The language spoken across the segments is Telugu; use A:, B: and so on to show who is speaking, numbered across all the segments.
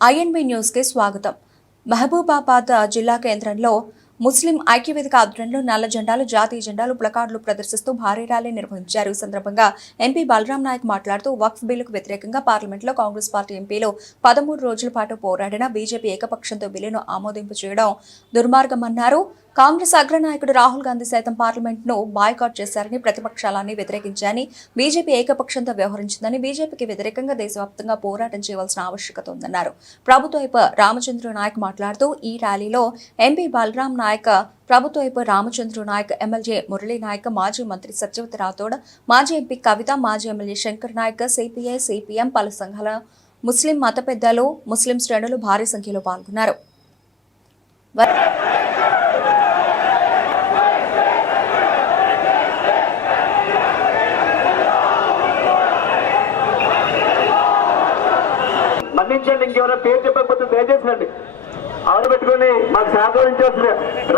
A: ఐఎన్బి న్యూస్కి స్వాగతం. మహబూబాబాద్ జిల్లా కేంద్రంలో ముస్లిం ఐక్యవేదిక ఆధ్వర్యంలో నల్ల జెండాలు జాతీయ జెండాలు ప్లకార్డులు ప్రదర్శిస్తూ భారీ ర్యాలీ నిర్వహించారు. ఈ సందర్భంగా ఎంపీ బలరాం నాయక్ మాట్లాడుతూ వక్ఫ్ బిల్లుకు వ్యతిరేకంగా పార్లమెంట్లో కాంగ్రెస్ పార్టీ ఎంపీలు పదమూడు రోజుల పాటు పోరాడిన బీజేపీ ఏకపక్షంతో బిల్లును ఆమోదింపు చేయడం దుర్మార్గమన్నారు. కాంగ్రెస్ అగ్రనాయకుడు రాహుల్ గాంధీ సైతం పార్లమెంట్ను బాయ్కాట్ చేశారని ప్రతిపక్షాలన్నీ వ్యతిరేకించారని బీజేపీ ఏకపక్షంతో వ్యవహరించిందని బీజేపీకి వ్యతిరేకంగా దేశవ్యాప్తంగా పోరాటం చేయవలసిన ఆవశ్యకత ఉందన్నారు. ప్రభుత్వ వైపు రామచంద్ర నాయక్ మాట్లాడుతూ ఈ ర్యాలీలో ఎంపీ బలరాం నాయక్ ప్రభుత్వ వైపు రామచంద్ర నాయక్ ఎమ్మెల్యే మురళీ నాయక్ మాజీ మంత్రి సత్యవతి రాథోడ్ మాజీ ఎంపీ కవిత మాజీ MLA Shankar Naik CPI CPM పలు సంఘాల ముస్లిం మత పెద్దలు ముస్లిం శ్రేణులు భారీ సంఖ్యలో పాల్గొన్నారు.
B: మన్నించండి ఇంకెవరైనా పేరు చెప్పకపోతే దయచేసి రండి ఆవిడ పెట్టుకుని మాకు సహకరించాల్సిన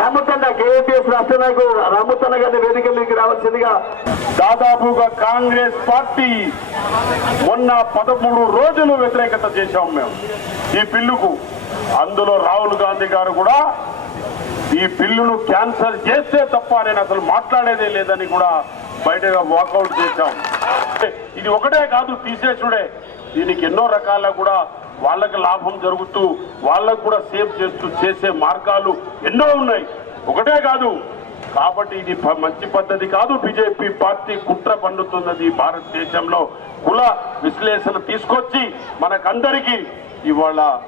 B: రామతన్న కేఎంపీఎస్ రాష్ట్ర నాయకుడు రామతన్న గారి వేదిక మీదకి రావాల్సిందిగా
C: దాదాపుగా కాంగ్రెస్ పార్టీ మొన్న పదమూడు రోజులు వ్యతిరేకత చేశాం మేము. ఈ బిల్లుకు అందులో రాహుల్ గాంధీ గారు కూడా ఈ బిల్లును క్యాన్సల్ చేస్తే తప్ప నేను అసలు మాట్లాడేదే లేదని కూడా బయటగా వాకౌట్ చేశాం. ఇది ఒకటే కాదు తీసేసుడే. దీనికి ఎన్నో రకాల కూడా వాళ్ళకి లాభం జరుగుతూ వాళ్ళకు కూడా సేవ్ చేస్తూ చేసే మార్గాలు ఎన్నో ఉన్నాయి. ఒకటే కాదు కాబట్టి ఇది ప- మంచి పద్ధతి కాదు. బీజేపీ పార్టీ కుట్ర పండుతున్నది భారతదేశంలో. కుల విశ్లేషణ తీసుకొచ్చి మనకందరికీ ఇవాళ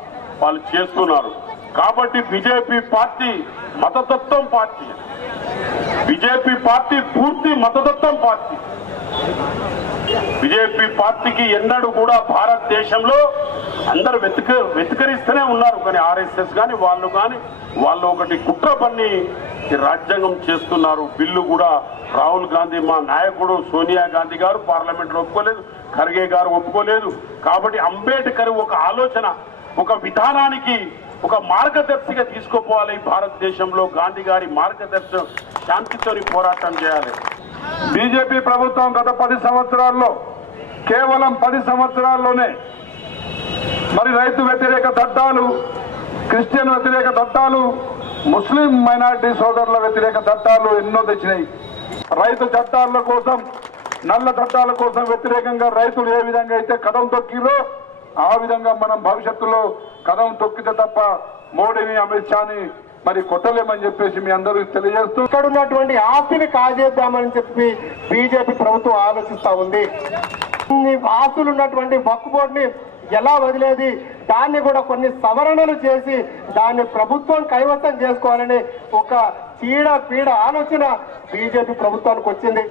C: వాళ్ళు చేస్తున్నారు. కాబట్టి బీజేపీ పార్టీ మతతత్వం పార్టీ. బీజేపీ పార్టీ పూర్తి మతతత్వం పార్టీ. బీజేపీ పార్టీకి ఎన్నడూ కూడా భారతదేశంలో అందరూ వెతుక వెతుకరిస్తూనే ఉన్నారు. కానీ ఆర్ఎస్ఎస్ కానీ వాళ్ళు కానీ వాళ్ళు ఒకటి కుట్ర పన్ని రాజ్యాంగం చేస్తున్నారు. బిల్లు కూడా రాహుల్ గాంధీ మా నాయకుడు సోనియా గాంధీ గారు పార్లమెంట్లో ఒప్పుకోలేదు. ఖర్గే గారు ఒప్పుకోలేదు. కాబట్టి అంబేద్కర్ ఒక ఆలోచన ఒక విధానానికి ఒక మార్గదర్శిగా తీసుకుపోవాలి. భారతదేశంలో గాంధీ గారి మార్గదర్శనం శాంతితోని పోరాటం చేయాలి.
D: బీజేపీ ప్రభుత్వం గత పది సంవత్సరాల్లో కేవలం పది సంవత్సరాల్లోనే మరి రైతు వ్యతిరేక చట్టాలు క్రిస్టియన్ వ్యతిరేక చట్టాలు ముస్లిం మైనారిటీ సోదరుల వ్యతిరేక చట్టాలు ఎన్నో తెచ్చినాయి. రైతు చట్టాల కోసం నల్ల చట్టాల కోసం వ్యతిరేకంగా రైతులు ఏ విధంగా అయితే కదం తొక్కిరో ఆ విధంగా మనం భవిష్యత్తులో కదం తొక్కితే తప్ప మోడీని అమిత్ షాని మరి కొట్టలేమని చెప్పేసి మీ అందరికి తెలియజేస్తూ
B: ఇక్కడ ఉన్నటువంటి ఆస్తిని కాజేద్దామని చెప్పి బీజేపీ ప్రభుత్వం ఆలోచిస్తా ఉంది. ఆస్తులు ఉన్నటువంటి వక్ఫ్ బోర్డుని ఎలా వదిలేది? దాన్ని కూడా కొన్ని సవరణలు చేసి దాన్ని ప్రభుత్వం కైవసం చేసుకోవాలని ఒక చీడ పీడ ఆలోచన బీజేపీ ప్రభుత్వానికి వచ్చింది.